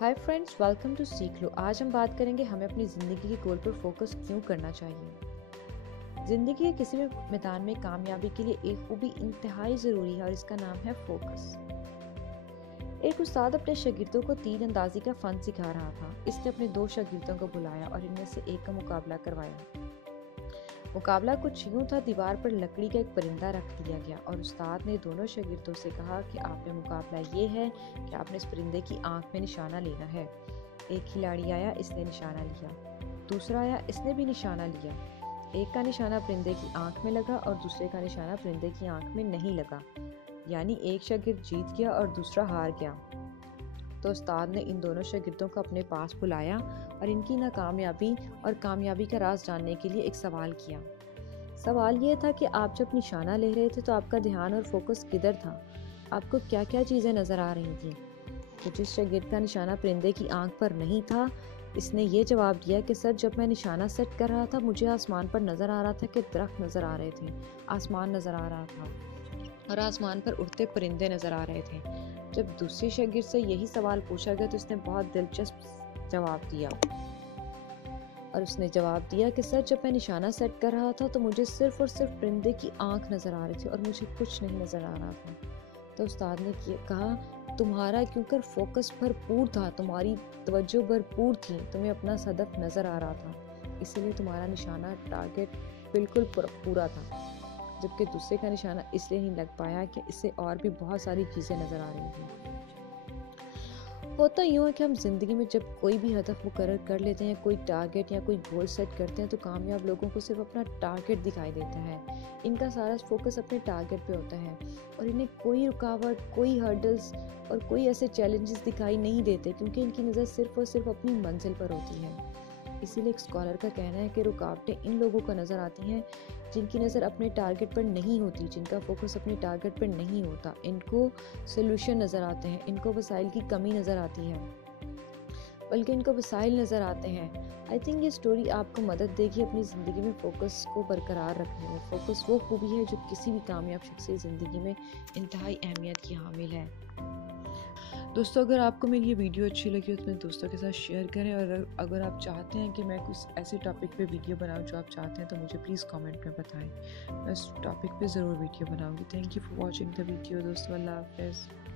Hi friends, welcome to सीख लो। आज हम बात करेंगे हमें अपनी ज़िंदगी के गोल पर फोकस क्यों करना चाहिए। ज़िंदगी के किसी भी मैदान में कामयाबी के लिए एक खूबी इंतहाई ज़रूरी है और इसका नाम है फोकस। एक उस्ताद अपने शागिर्दों को तीर अंदाजी का फ़न सिखा रहा था। इसने अपने 2 शागिर्दों को बुलाया और इनमें से एक का मुकाबला करवाया। मुकाबला कुछ यूं था, दीवार पर लकड़ी का एक परिंदा रख दिया गया और उस्ताद ने दोनों शागिर्दों से कहा कि आप में मुकाबला ये है कि आपने इस परिंदे की आंख में निशाना लेना है। एक खिलाड़ी आया, इसने निशाना लिया। दूसरा आया, इसने भी निशाना लिया। एक का निशाना परिंदे की आंख में लगा और दूसरे का निशाना परिंदे की आंख में नहीं लगा, यानी एक शागिर्द जीत गया और दूसरा हार गया। तो उस्ताद ने इन दोनों शागिर्दों को अपने पास बुलाया और इनकी नाकामयाबी और कामयाबी का राज जानने के लिए एक सवाल किया। सवाल ये था कि आप जब निशाना ले रहे थे तो आपका ध्यान और फोकस किधर था? आपको क्या क्या चीज़ें नज़र आ रही थी? तो जिस शागिर्द का निशाना परिंदे की आंख पर नहीं था, इसने ये जवाब दिया कि सर, जब मैं निशाना सेट कर रहा था मुझे आसमान पर नज़र आ रहा था कि दरख्त नज़र आ रहे थे, आसमान नज़र आ रहा था और आसमान पर उड़ते परिंदे नज़र आ रहे थे। जब दूसरी शागिर्द से यही सवाल पूछा गया तो उसने बहुत दिलचस्प जवाब दिया और उसने जवाब दिया कि सर, जब मैं निशाना सेट कर रहा था तो मुझे सिर्फ और सिर्फ परिंदे की आंख नज़र आ रही थी और मुझे कुछ नहीं नज़र आ रहा था। तो उस्ताद ने कहा, तुम्हारा क्योंकि फोकस भरपूर था, तुम्हारी तवज्जो भरपूर थी, तुम्हें अपना हदफ नज़र आ रहा था, इसीलिए तुम्हारा निशाना टारगेट बिल्कुल पूरा था। जबकि दूसरे का निशाना इसलिए नहीं लग पाया कि इससे और भी बहुत सारी चीज़ें नज़र आ रही थी। होता यूँ है कि हम ज़िंदगी में जब कोई भी हदफ मुकर्रर कर लेते हैं, कोई टारगेट या कोई गोल सेट करते हैं, तो कामयाब लोगों को सिर्फ अपना टारगेट दिखाई देता है। इनका सारा फोकस अपने टारगेट पे होता है और इन्हें कोई रुकावट, कोई हर्डल्स और कोई ऐसे चैलेंजेस दिखाई नहीं देते, क्योंकि इनकी नज़र सिर्फ और सिर्फ अपनी मंजिल पर होती है। इसीलिए एक स्कॉलर का कहना है कि रुकावटें इन लोगों को नज़र आती हैं जिनकी नज़र अपने टारगेट पर नहीं होती, जिनका फोकस अपने टारगेट पर नहीं होता। इनको सोल्यूशन नज़र आते हैं, इनको वसाइल की कमी नज़र आती है, बल्कि इनको वसाइल नज़र आते हैं। आई थिंक ये स्टोरी आपको मदद देगी अपनी ज़िंदगी में फोकस को बरकरार रखने में। फोकस वो खूबी है जो किसी भी कामयाब शख्स की ज़िंदगी में इंतहाई अहमियत की हामिल है। दोस्तों, अगर आपको मेरी ये वीडियो अच्छी लगी हो तो अपने दोस्तों के साथ शेयर करें और अगर आप चाहते हैं कि मैं कुछ ऐसे टॉपिक पे वीडियो बनाऊं जो आप चाहते हैं तो मुझे प्लीज़ कमेंट में बताएं। मैं उस टॉपिक पे ज़रूर वीडियो बनाऊंगी। Thank you for watching the video दोस्तों। अल्लाह हाफ़िज़।